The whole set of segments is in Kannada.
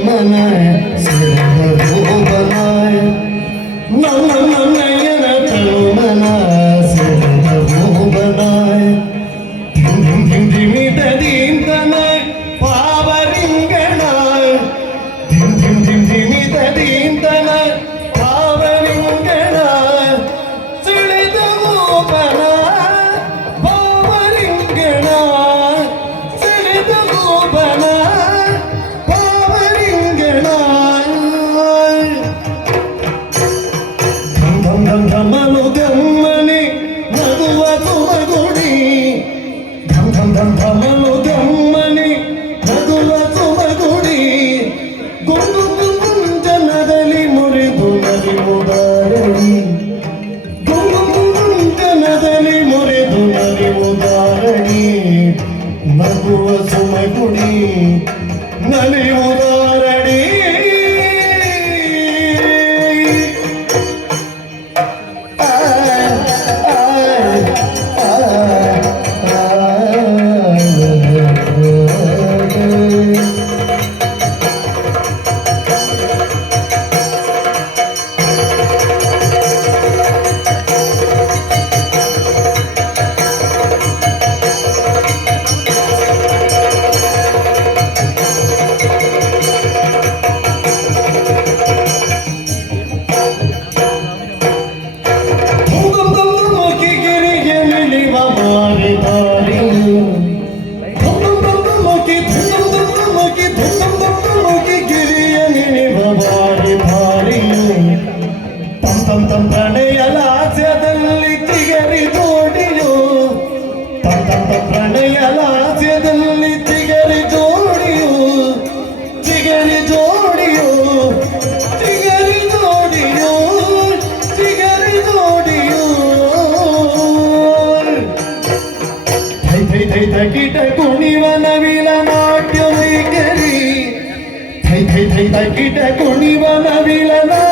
My hai Amén. ಹಣೆಯ ಲಾಸ್ಯದಲ್ಲಿ ತಿಗರಿ ಜೋಡಿಯು ತಿಗರಿ ಜೋಡಿಯು ತಿಗರಿ ಜೋಡಿಯು ತಿಗರಿ ಜೋಡಿಯು. ಥೈ ಥೈ ಥೈ ತಕಿಟ ಕುಣಿವನ ವಿಲ ನಾಟ್ಯ ವೈಖರಿ ಥೈ ಥೈ ಥೈ ತಕಿಟ ಕುಣಿವನ ವಿಲ ನಾಟ್ಯ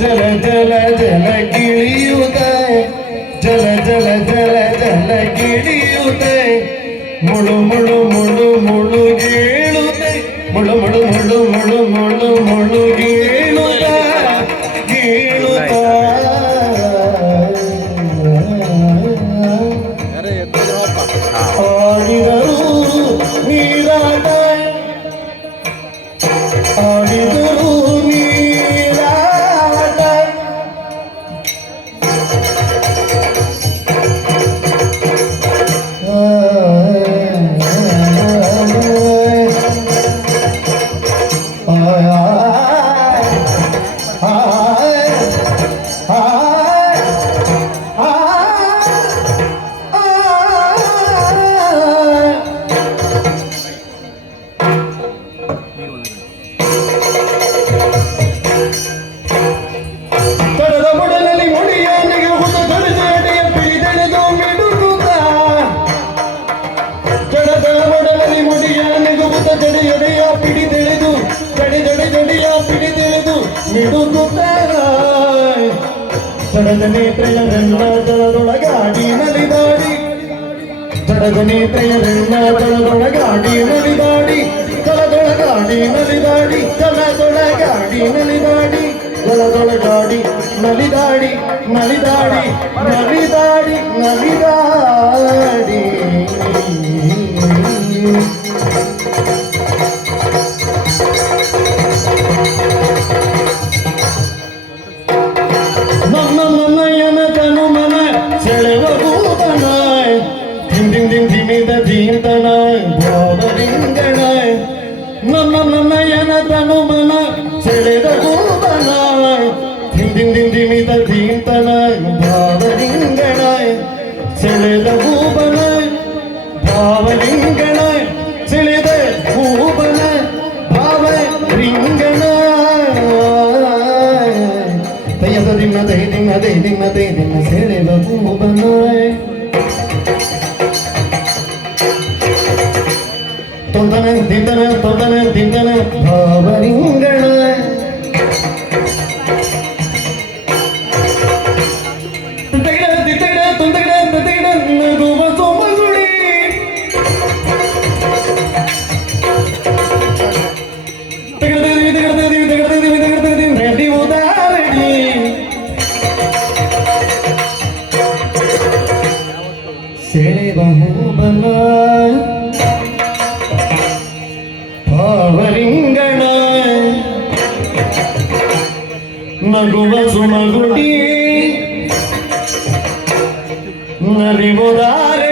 ಜಲ ಜಲ ಜಲ ಗಿಳಿಯುವುದೇ ಜಲ ಜಲ ಜಲ ಜಲ ಗಿಳಿಯುವುದೇ. ಮುಳು ಮುಳು ಮಿಡುಗುತ್ತ ತಡದ ನೇತ್ರೆಯ ನನ್ನ ಜಲದೊಳಗಾಡಿ ನಲಿದಾಡಿ ತಡದ ನೇತ್ರೆಯ ನನ್ನ ಜಲದೊಳಗಾಡಿ ನಲಿದಾಡಿ ಜಲದೊಳಗಾಡಿ ನಲಿದಾಡಿ ಜಲದೊಳಗಾಡಿ ನಲಿದಾಡಿ ಜಲದೊಳಗಾಡಿ ನಲಿದಾಡಿ ನಲಿದಾಡಿ ನಲಿದಾಡಿ ನಲಿದಾಡಿ đi mà tên thì là thế để vào cũng một bàn nơi தொந்தன திந்தன தொந்தன திந்தன பவரிங்கள ಸೆಳೆವ ಹೂಬನ ಭಾವರಿಂಗಣ ನಗುವ ಸುಮಗುಡಿ. ನಲಿವುದಾರೆ